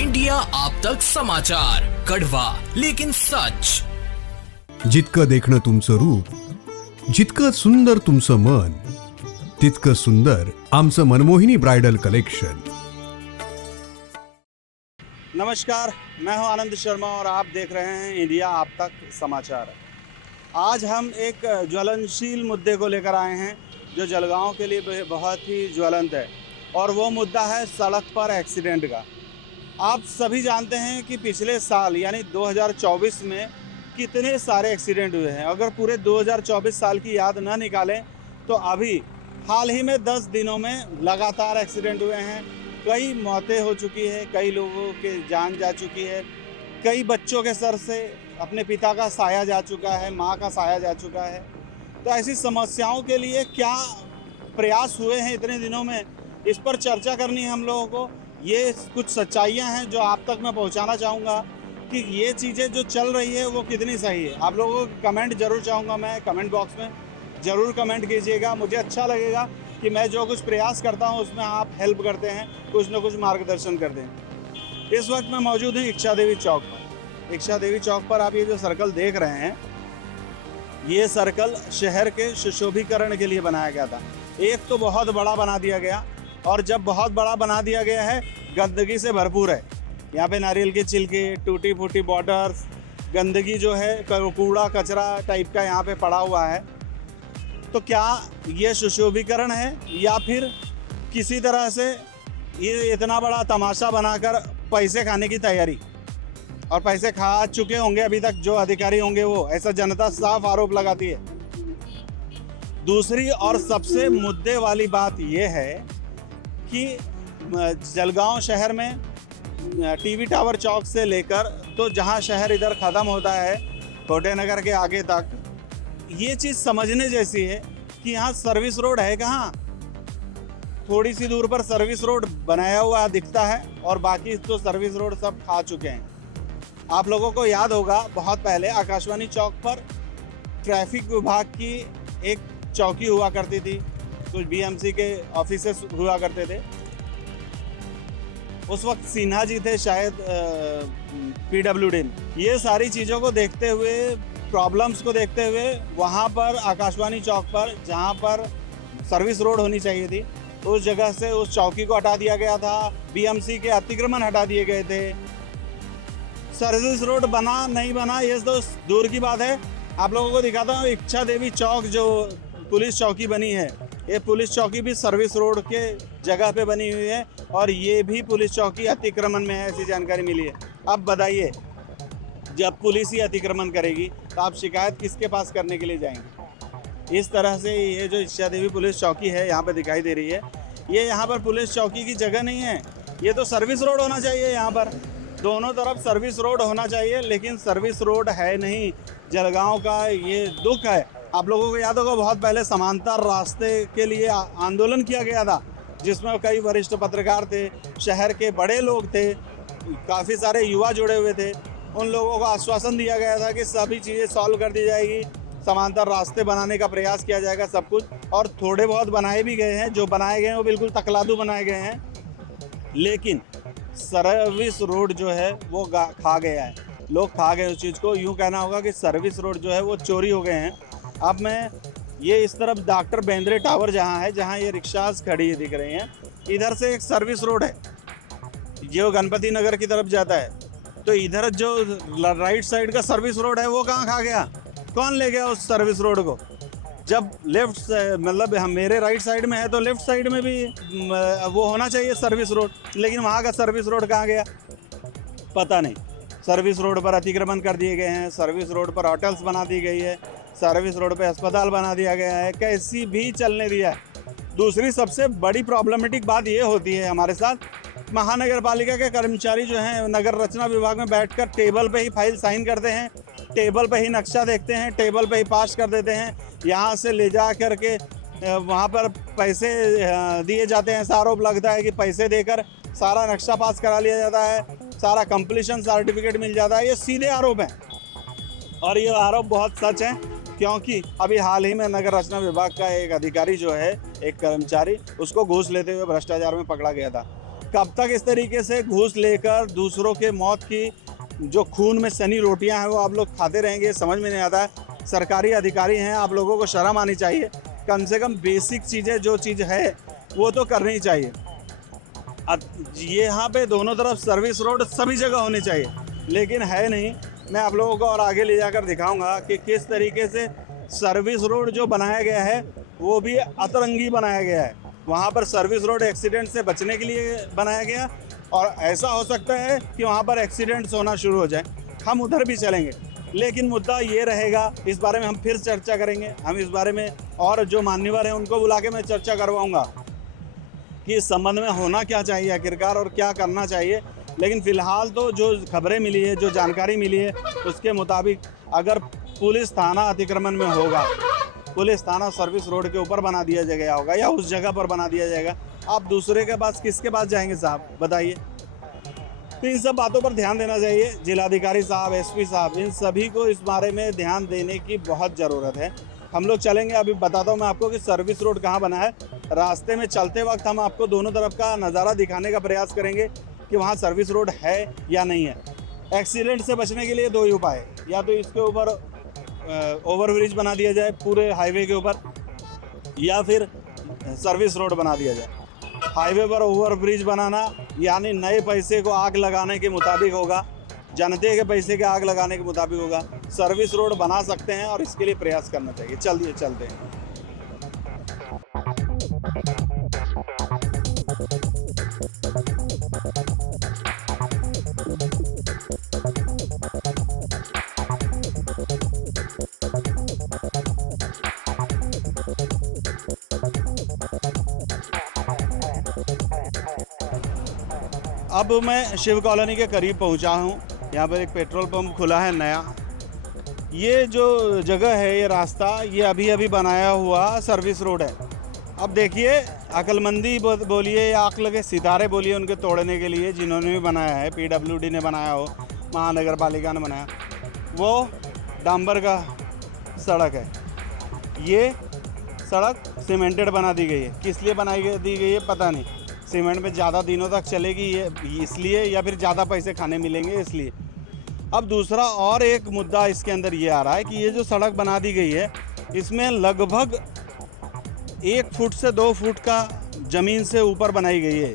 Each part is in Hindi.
इंडिया आप तक समाचार, कड़वा लेकिन सच। जितकं देखणं तुमचं रूप, जितकं सुंदर तुमचं मन, तितकं सुंदर आमचं मनमोहिनी ब्राइडल कलेक्शन। नमस्कार, मैं हूं आनंद शर्मा और आप देख रहे हैं इंडिया आप तक समाचार। आज हम एक ज्वलनशील मुद्दे को लेकर आए हैं जो जलगांव के लिए बहुत ही ज्वलंत है, और वो मुद्दा है सड़क पर एक्सीडेंट का। आप सभी जानते हैं कि पिछले साल यानी 2024 में कितने सारे एक्सीडेंट हुए हैं। अगर पूरे 2024 साल की याद न निकालें तो अभी हाल ही में 10 दिनों में लगातार एक्सीडेंट हुए हैं। कई मौतें हो चुकी है, कई लोगों के जान जा चुकी है, कई बच्चों के सर से अपने पिता का साया जा चुका है, माँ का साया जा चुका है। तो ऐसी समस्याओं के लिए क्या प्रयास हुए हैं इतने दिनों में, इस पर चर्चा करनी है हम लोगों को। ये कुछ सच्चाइयाँ हैं जो आप तक मैं पहुंचाना चाहूँगा कि ये चीज़ें जो चल रही है वो कितनी सही है। आप लोगों को कमेंट ज़रूर चाहूँगा, मैं कमेंट बॉक्स में ज़रूर कमेंट कीजिएगा। मुझे अच्छा लगेगा कि मैं जो कुछ प्रयास करता हूँ उसमें आप हेल्प करते हैं, कुछ न कुछ मार्गदर्शन करते हैं। इस वक्त मैं मौजूद हूँ इच्छा देवी चौक पर। इच्छा देवी चौक पर आप ये जो सर्कल देख रहे हैं, ये सर्कल शहर के सुशोभीकरण के लिए बनाया गया था। एक तो बहुत बड़ा बना दिया गया, और जब बहुत बड़ा बना दिया गया है गंदगी से भरपूर है। यहाँ पे नारियल के छिलके, टूटी फूटी बॉर्डर्स, गंदगी जो है, कूड़ा कचरा टाइप का यहाँ पे पड़ा हुआ है। तो क्या ये सुशोभीकरण है या फिर किसी तरह से ये इतना बड़ा तमाशा बनाकर पैसे खाने की तैयारी, और पैसे खा चुके होंगे अभी तक जो अधिकारी होंगे वो, ऐसा जनता साफ आरोप लगाती है। दूसरी और सबसे मुद्दे वाली बात ये है कि जलगांव शहर में टीवी टावर चौक से लेकर तो जहां शहर इधर ख़त्म होता है कोटे नगर के आगे तक, ये चीज़ समझने जैसी है कि यहाँ सर्विस रोड है कहाँ। थोड़ी सी दूर पर सर्विस रोड बनाया हुआ दिखता है और बाकी तो सर्विस रोड सब खा चुके हैं। आप लोगों को याद होगा बहुत पहले आकाशवाणी चौक पर ट्रैफिक विभाग की एक चौकी हुआ करती थी, कुछ बीएमसी के ऑफिसेस हुआ करते थे। उस वक्त सिन्हा जी थे शायद पीडब्ल्यूडी में। ये सारी चीज़ों को देखते हुए, प्रॉब्लम्स को देखते हुए, वहाँ पर आकाशवाणी चौक पर जहाँ पर सर्विस रोड होनी चाहिए थी, उस जगह से उस चौकी को हटा दिया गया था। बीएमसी के अतिक्रमण हटा दिए गए थे। सर्विस रोड बना नहीं बना ये तो दूर की बात है। आप लोगों को दिखाता हूँ इच्छा देवी चौक जो पुलिस चौकी बनी है, ये पुलिस चौकी भी सर्विस रोड के जगह पे बनी हुई है, और ये भी पुलिस चौकी अतिक्रमण में है, ऐसी जानकारी मिली है। अब बताइए, जब पुलिस ही अतिक्रमण करेगी तो आप शिकायत किसके पास करने के लिए जाएंगे। इस तरह से ये जो इच्छा देवी पुलिस चौकी है यहाँ पे दिखाई दे रही है, ये यहाँ पर पुलिस चौकी की जगह नहीं है। ये तो सर्विस रोड होना चाहिए, यहाँ पर दोनों तरफ सर्विस रोड होना चाहिए, लेकिन सर्विस रोड है नहीं। जलगांव का ये दुख है। आप लोगों को याद होगा बहुत पहले समांतर रास्ते के लिए आंदोलन किया गया था, जिसमें कई वरिष्ठ पत्रकार थे, शहर के बड़े लोग थे, काफ़ी सारे युवा जुड़े हुए थे। उन लोगों को आश्वासन दिया गया था कि सभी चीज़ें सॉल्व कर दी जाएगी, समांतर रास्ते बनाने का प्रयास किया जाएगा, सब कुछ। और थोड़े बहुत बनाए भी गए हैं, जो बनाए गए हैं वो बिल्कुल तकलादू बनाए गए हैं, लेकिन सर्विस रोड जो है वो खा गया है। लोग खा गए उस चीज़ को। यूँ कहना होगा कि सर्विस रोड जो है वो चोरी हो गए हैं। अब मैं ये इस तरफ डॉक्टर बेंद्रे टावर जहाँ है, जहाँ ये रिक्शास खड़ी दिख रही हैं, इधर से एक सर्विस रोड है जो गणपति नगर की तरफ जाता है। तो इधर जो राइट साइड का सर्विस रोड है वो कहाँ खा गया, कौन ले गया उस सर्विस रोड को। जब लेफ्ट मतलब हम मेरे राइट साइड में है तो लेफ्ट साइड में भी वो होना चाहिए सर्विस रोड, लेकिन वहाँ का सर्विस रोड कहाँ गया पता नहीं। सर्विस रोड पर अतिक्रमण कर दिए गए हैं, सर्विस रोड पर होटल्स बना दी गई है, सर्विस रोड पे अस्पताल बना दिया गया है, कैसी भी चलने दिया है। दूसरी सबसे बड़ी प्रॉब्लमेटिक बात ये होती है हमारे साथ, महानगर पालिका के कर्मचारी जो हैं नगर रचना विभाग में बैठकर टेबल पे ही फाइल साइन करते हैं, टेबल पे ही नक्शा देखते हैं, टेबल पे ही पास कर देते हैं। यहाँ से ले जा कर के वहाँ पर पैसे दिए जाते हैं। ऐसा आरोप लगता है कि पैसे देकर सारा नक्शा पास करा लिया जाता है, सारा कंप्लीशन सर्टिफिकेट मिल जाता है। ये सीधे आरोप हैं, और ये आरोप बहुत सच है, क्योंकि अभी हाल ही में नगर रचना विभाग का एक अधिकारी जो है, एक कर्मचारी, उसको घूस लेते हुए भ्रष्टाचार में पकड़ा गया था। कब तक इस तरीके से घूस लेकर दूसरों के मौत की जो खून में सनी रोटियां हैं वो आप लोग खाते रहेंगे, समझ में नहीं आता है। सरकारी अधिकारी हैं, आप लोगों को शर्म आनी चाहिए। कम से कम बेसिक चीज़ें जो चीज़ है वो तो करनी चाहिए। यहाँ पे दोनों तरफ सर्विस रोड सभी जगह होनी चाहिए, लेकिन है नहीं। मैं आप लोगों को और आगे ले जाकर दिखाऊंगा कि किस तरीके से सर्विस रोड जो बनाया गया है वो भी अतरंगी बनाया गया है। वहाँ पर सर्विस रोड एक्सीडेंट से बचने के लिए बनाया गया, और ऐसा हो सकता है कि वहाँ पर एक्सीडेंट्स होना शुरू हो जाए। हम उधर भी चलेंगे, लेकिन मुद्दा ये रहेगा, इस बारे में हम फिर चर्चा करेंगे। हम इस बारे में और जो मान्यवर हैं उनको बुला के मैं चर्चा करवाऊँगा कि इस संबंध में होना क्या चाहिए आखिरकार और क्या करना चाहिए। लेकिन फ़िलहाल तो जो खबरें मिली है, जो जानकारी मिली है, उसके मुताबिक अगर पुलिस थाना अतिक्रमण में होगा, पुलिस थाना सर्विस रोड के ऊपर बना दिया गया होगा या उस जगह पर बना दिया जाएगा, आप दूसरे के पास किसके पास जाएंगे साहब, बताइए। तो इन सब बातों पर ध्यान देना चाहिए। जिलाधिकारी साहब, एसपी साहब, इन सभी को इस बारे में ध्यान देने की बहुत ज़रूरत है। हम लोग चलेंगे, अभी बताता हूँ मैं आपको कि सर्विस रोड कहाँ बना है। रास्ते में चलते वक्त हम आपको दोनों तरफ का नज़ारा दिखाने का प्रयास करेंगे कि वहाँ सर्विस रोड है या नहीं है। एक्सीडेंट से बचने के लिए दो ही उपाय, या तो इसके ऊपर ओवरब्रिज बना दिया जाए पूरे हाईवे के ऊपर, या फिर सर्विस रोड बना दिया जाए। हाईवे पर ओवरब्रिज बनाना यानी नए पैसे को आग लगाने के मुताबिक होगा, जनता के पैसे के आग लगाने के मुताबिक होगा। सर्विस रोड बना सकते हैं और इसके लिए प्रयास करना चाहिए। चलिए चलते हैं। अब मैं शिव कॉलोनी के करीब पहुंचा हूं। यहाँ पर एक पेट्रोल पंप खुला है नया। ये जो जगह है, ये रास्ता, ये अभी अभी बनाया हुआ सर्विस रोड है। अब देखिए, अक्लमंदी बोलिए या अक्ल के सितारे बोलिए उनके तोड़ने के लिए, जिन्होंने भी बनाया है, PWD ने बनाया हो, महानगर पालिका ने बनाया, वो डांबर का सड़क है। ये सड़क सीमेंटेड बना दी गई है। किस लिए दी गई है पता नहीं। सीमेंट में ज़्यादा दिनों तक चलेगी ये इसलिए, या फिर ज़्यादा पैसे खाने मिलेंगे इसलिए। अब दूसरा और एक मुद्दा इसके अंदर ये आ रहा है कि ये जो सड़क बना दी गई है, इसमें लगभग 1 फुट से 2 फुट का ज़मीन से ऊपर बनाई गई है।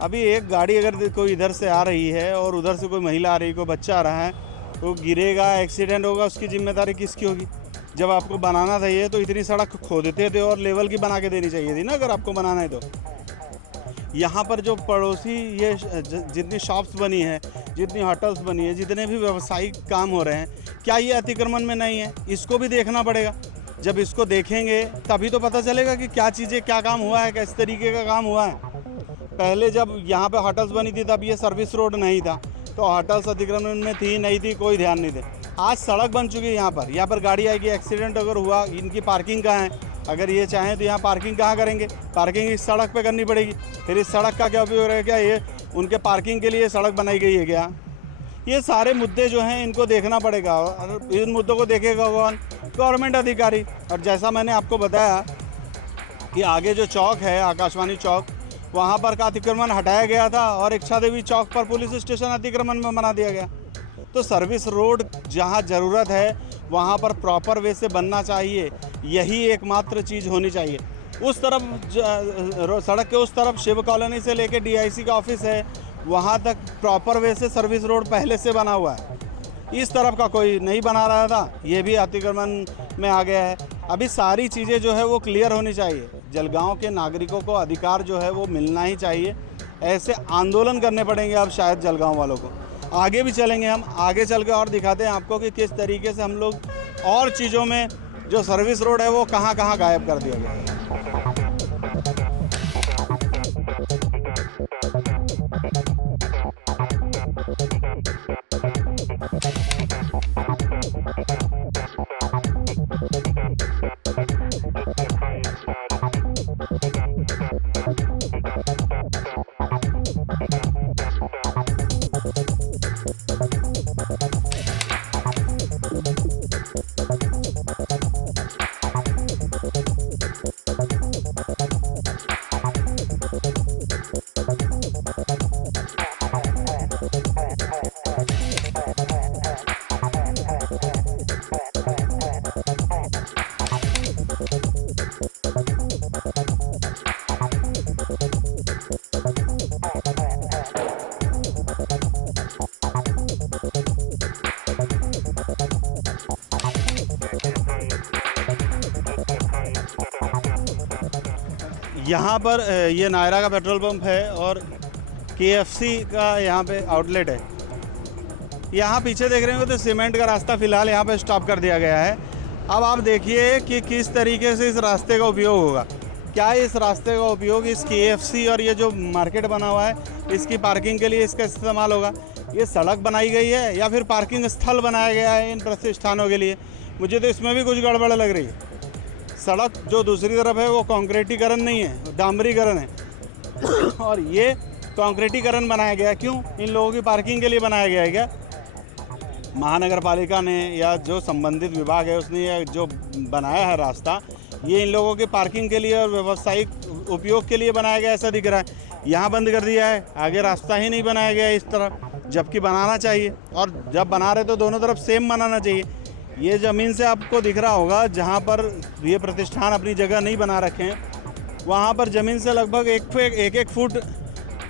अभी एक गाड़ी अगर कोई इधर से आ रही है और उधर से कोई महिला आ रही है, कोई बच्चा आ रहा है, तो गिरेगा, एक्सीडेंट होगा, उसकी जिम्मेदारी किसकी होगी? जब आपको बनाना था ये, तो इतनी सड़क खोदते थे और लेवल की बना के देनी चाहिए थी ना, अगर आपको बनाना है तो। यहाँ पर जो पड़ोसी ये जितनी शॉप्स बनी है, जितनी होटल्स बनी है, जितने भी व्यावसायिक काम हो रहे हैं, क्या ये अतिक्रमण में नहीं है? इसको भी देखना पड़ेगा। जब इसको देखेंगे तभी तो पता चलेगा कि क्या चीज़ें, क्या काम हुआ है, किस तरीके का काम हुआ है। पहले जब यहाँ पे होटल्स बनी थी तब ये सर्विस रोड नहीं था, तो होटल्स अतिक्रमण में थी नहीं थी कोई ध्यान नहीं दे। आज सड़क बन चुकी है, यहाँ पर गाड़ी आएगी, एक्सीडेंट अगर हुआ, इनकी पार्किंग कहाँ है? अगर ये चाहें तो यहाँ पार्किंग कहाँ करेंगे? पार्किंग इस सड़क पे करनी पड़ेगी। फिर इस सड़क का क्या उपयोग है? क्या ये उनके पार्किंग के लिए सड़क बनाई गई है क्या? ये सारे मुद्दे जो हैं इनको देखना पड़ेगा, और इन मुद्दों को देखेगा कौन? गवर्नमेंट अधिकारी। और जैसा मैंने आपको बताया कि आगे जो चौक है, आकाशवाणी चौक, वहाँ पर का अतिक्रमण हटाया गया था और इच्छा देवी चौक पर पुलिस स्टेशन अतिक्रमण में बना दिया गया। तो सर्विस रोड जहाँ ज़रूरत है वहाँ पर प्रॉपर वे से बनना चाहिए। यही एकमात्र चीज़ होनी चाहिए। उस तरफ सड़क के उस तरफ शिव कॉलोनी से लेके DIC का ऑफिस है, वहाँ तक प्रॉपर वे से सर्विस रोड पहले से बना हुआ है। इस तरफ का कोई नहीं बना रहा था, ये भी अतिक्रमण में आ गया है। अभी सारी चीज़ें जो है वो क्लियर होनी चाहिए। जलगांव के नागरिकों को अधिकार जो है वो मिलना ही चाहिए। ऐसे आंदोलन करने पड़ेंगे अब शायद जलगांव वालों को। आगे भी चलेंगे, हम आगे चल के और दिखाते हैं आपको कि किस तरीके से हम लोग और चीज़ों में जो सर्विस रोड है वो कहाँ कहाँ गायब कर दिया गया है। यहाँ पर ये नायरा का पेट्रोल पंप है और KFC का यहाँ पे आउटलेट है। यहाँ पीछे देख रहे हो तो सीमेंट का रास्ता फ़िलहाल यहाँ पे स्टॉप कर दिया गया है। अब आप देखिए कि किस तरीके से इस रास्ते का उपयोग होगा। क्या इस रास्ते का उपयोग इस KFC और ये जो मार्केट बना हुआ है इसकी पार्किंग के लिए इसका इस्तेमाल होगा? ये सड़क बनाई गई है या फिर पार्किंग स्थल बनाया गया है इन प्रतिष्ठानों के लिए? मुझे तो इसमें भी कुछ गड़बड़ लग रही है। सड़क जो दूसरी तरफ है वो कंक्रीटीकरण नहीं है, डामरीकरण है और ये कंक्रीटीकरण बनाया गया है। क्यों? इन लोगों की पार्किंग के लिए बनाया गया है क्या? महानगर पालिका ने या जो संबंधित विभाग है उसने ये जो बनाया है रास्ता, ये इन लोगों की पार्किंग के लिए और व्यावसायिक उपयोग के लिए बनाया गया ऐसा दिख रहा है। यहाँ बंद कर दिया है, आगे रास्ता ही नहीं बनाया गया इस तरफ, जबकि बनाना चाहिए। और जब बना रहे तो दोनों तरफ सेम बनाना चाहिए। ये ज़मीन से आपको दिख रहा होगा जहाँ पर ये प्रतिष्ठान अपनी जगह नहीं बना रखे हैं, वहाँ पर ज़मीन से लगभग एक फुट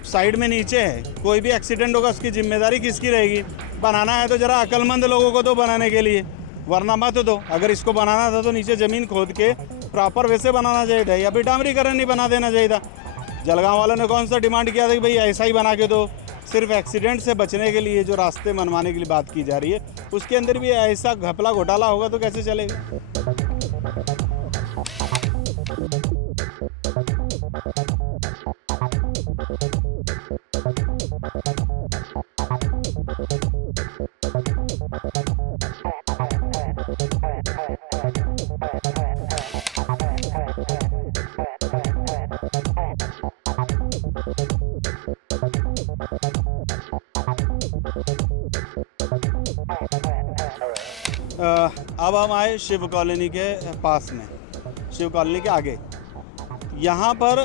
साइड में नीचे है। कोई भी एक्सीडेंट होगा उसकी जिम्मेदारी किसकी रहेगी? बनाना है तो ज़रा अक्लमंद लोगों को दो बनाने के लिए, वरना मत दो। अगर इसको बनाना था तो नीचे ज़मीन खोद के प्रॉपर वैसे बनाना चाहिए था, या फिर डामरीकरण नहीं बना देना चाहिए था। जलगांव वालों ने कौन सा डिमांड किया था कि भाई ऐसा ही बना के दो? सिर्फ एक्सीडेंट से बचने के लिए जो रास्ते मनवाने के लिए बात की जा रही है, उसके अंदर भी ऐसा घपला घोटाला होगा तो कैसे चलेगा? अब हम आए शिव कॉलोनी के पास में, शिव कॉलोनी के आगे। यहाँ पर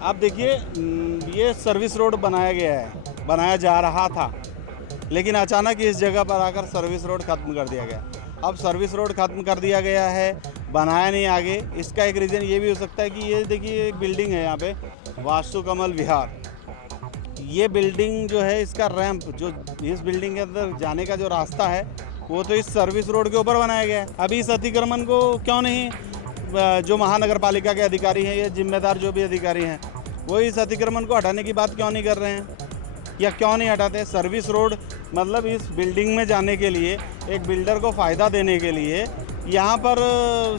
आप देखिए ये सर्विस रोड बनाया गया है, बनाया जा रहा था, लेकिन अचानक इस जगह पर आकर सर्विस रोड ख़त्म कर दिया गया। अब सर्विस रोड ख़त्म कर दिया गया है, बनाया नहीं आगे। इसका एक रीज़न ये भी हो सकता है कि ये देखिए एक बिल्डिंग है यहाँ पे, वास्तु कमल विहार। ये बिल्डिंग जो है इसका रैंप, जो इस बिल्डिंग के अंदर जाने का जो रास्ता है वो तो इस सर्विस रोड के ऊपर बनाया गया है। अभी इस अतिक्रमण को क्यों नहीं जो महानगर पालिका के अधिकारी हैं या जिम्मेदार जो भी अधिकारी हैं वो इस अतिक्रमण को हटाने की बात क्यों नहीं कर रहे हैं, या क्यों नहीं हटाते? सर्विस रोड मतलब इस बिल्डिंग में जाने के लिए एक बिल्डर को फ़ायदा देने के लिए यहाँ पर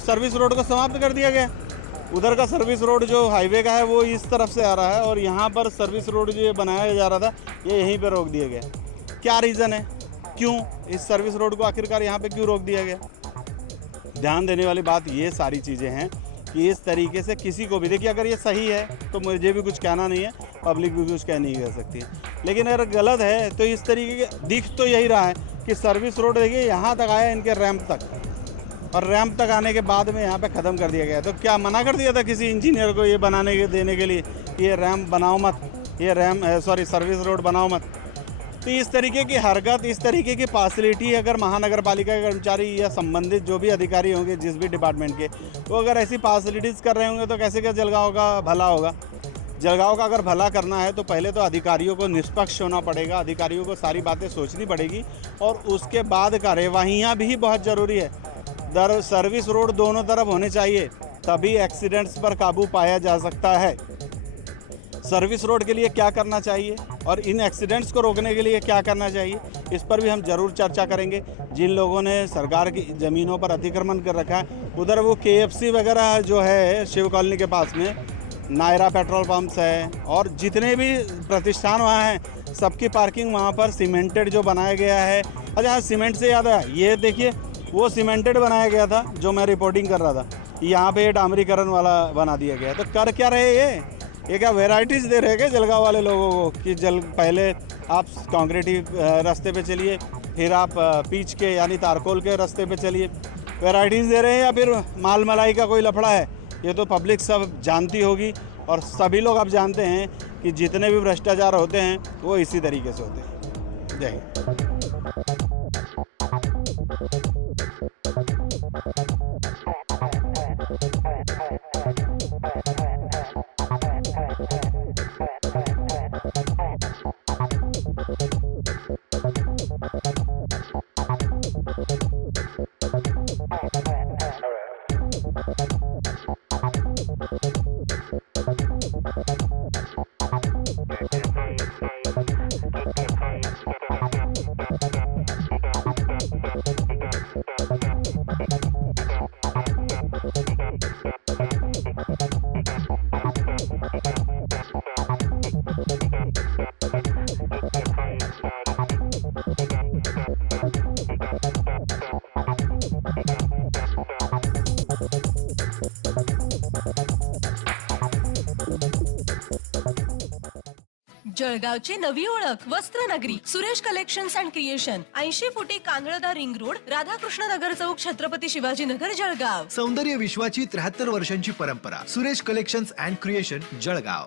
सर्विस रोड को समाप्त कर दिया गया। उधर का सर्विस रोड जो हाईवे का है वो इस तरफ से आ रहा है और यहाँ पर सर्विस रोड जो ये बनाया जा रहा था ये यहीं पर रोक दिया गया। क्या रीज़न है? क्यों इस सर्विस रोड को आखिरकार यहाँ पे क्यों रोक दिया गया? ध्यान देने वाली बात ये सारी चीज़ें हैं कि इस तरीके से किसी को भी, देखिए अगर ये सही है तो मुझे भी कुछ कहना नहीं है, पब्लिक भी कुछ कह नहीं कर सकती है, लेकिन अगर गलत है तो इस तरीके के दिख तो यही रहा है कि सर्विस रोड देखिए यहाँ तक आया इनके रैंप तक, और रैंप तक आने के बाद में यहाँ पे ख़त्म कर दिया गया। तो क्या मना कर दिया था किसी इंजीनियर को ये बनाने के देने के लिए कि ये रैंप बनाओ मत, ये सर्विस रोड बनाओ मत? तो इस तरीके की हरकत, इस तरीके की फैसिलिटी अगर महानगर पालिका के कर्मचारी या संबंधित जो भी अधिकारी होंगे जिस भी डिपार्टमेंट के, वो अगर ऐसी फैसिलिटीज़ कर रहे होंगे तो कैसे क्या जलगांव का भला होगा? जलगांव का अगर भला करना है तो पहले तो अधिकारियों को निष्पक्ष होना पड़ेगा, अधिकारियों को सारी बातें सोचनी पड़ेगी और उसके बाद कार्यवाहियाँ भी बहुत ज़रूरी है। सर्विस रोड दोनों तरफ होने चाहिए, तभी एक्सीडेंट्स पर काबू पाया जा सकता है। सर्विस रोड के लिए क्या करना चाहिए और इन एक्सीडेंट्स को रोकने के लिए क्या करना चाहिए, इस पर भी हम ज़रूर चर्चा करेंगे। जिन लोगों ने सरकार की ज़मीनों पर अतिक्रमण कर रखा है, उधर वो KFC वगैरह जो है शिव कॉलोनी के पास में, नायरा पेट्रोल पंप्स है और जितने भी प्रतिष्ठान वहाँ हैं, सबकी पार्किंग वहाँ पर सीमेंटेड जो बनाया गया है। अच्छा, सीमेंट से याद है, ये देखिए वो सीमेंटेड बनाया गया था जो मैं रिपोर्टिंग कर रहा था, यहाँ पे डामरीकरण वाला बना दिया गया। तो कर क्या रहे ये क्या वेराइटीज़ दे रहे हैं जलगांव वाले लोगों को कि पहले आप कंक्रीटी रास्ते पे चलिए, फिर आप पीच के यानी तारकोल के रास्ते पे चलिए? वेराइटीज़ दे रहे हैं या फिर माल मलाई का कोई लफड़ा है? ये तो पब्लिक सब जानती होगी और सभी लोग अब जानते हैं कि जितने भी भ्रष्टाचार होते हैं वो इसी तरीके से होते हैं। जय हिंद। All right. जळगावची नवी ओळख वस्त्रनगरी सुरेश कलेक्शन्स अँड क्रिएशन 80 फुटी कांदळदा रिंग रोड राधाकृष्ण नगर चौक छत्रपती शिवाजी नगर जळगाव. सौंदर्य विश्वाची 73 वर्षांची परंपरा. Suresh collections and creation Jalgaon.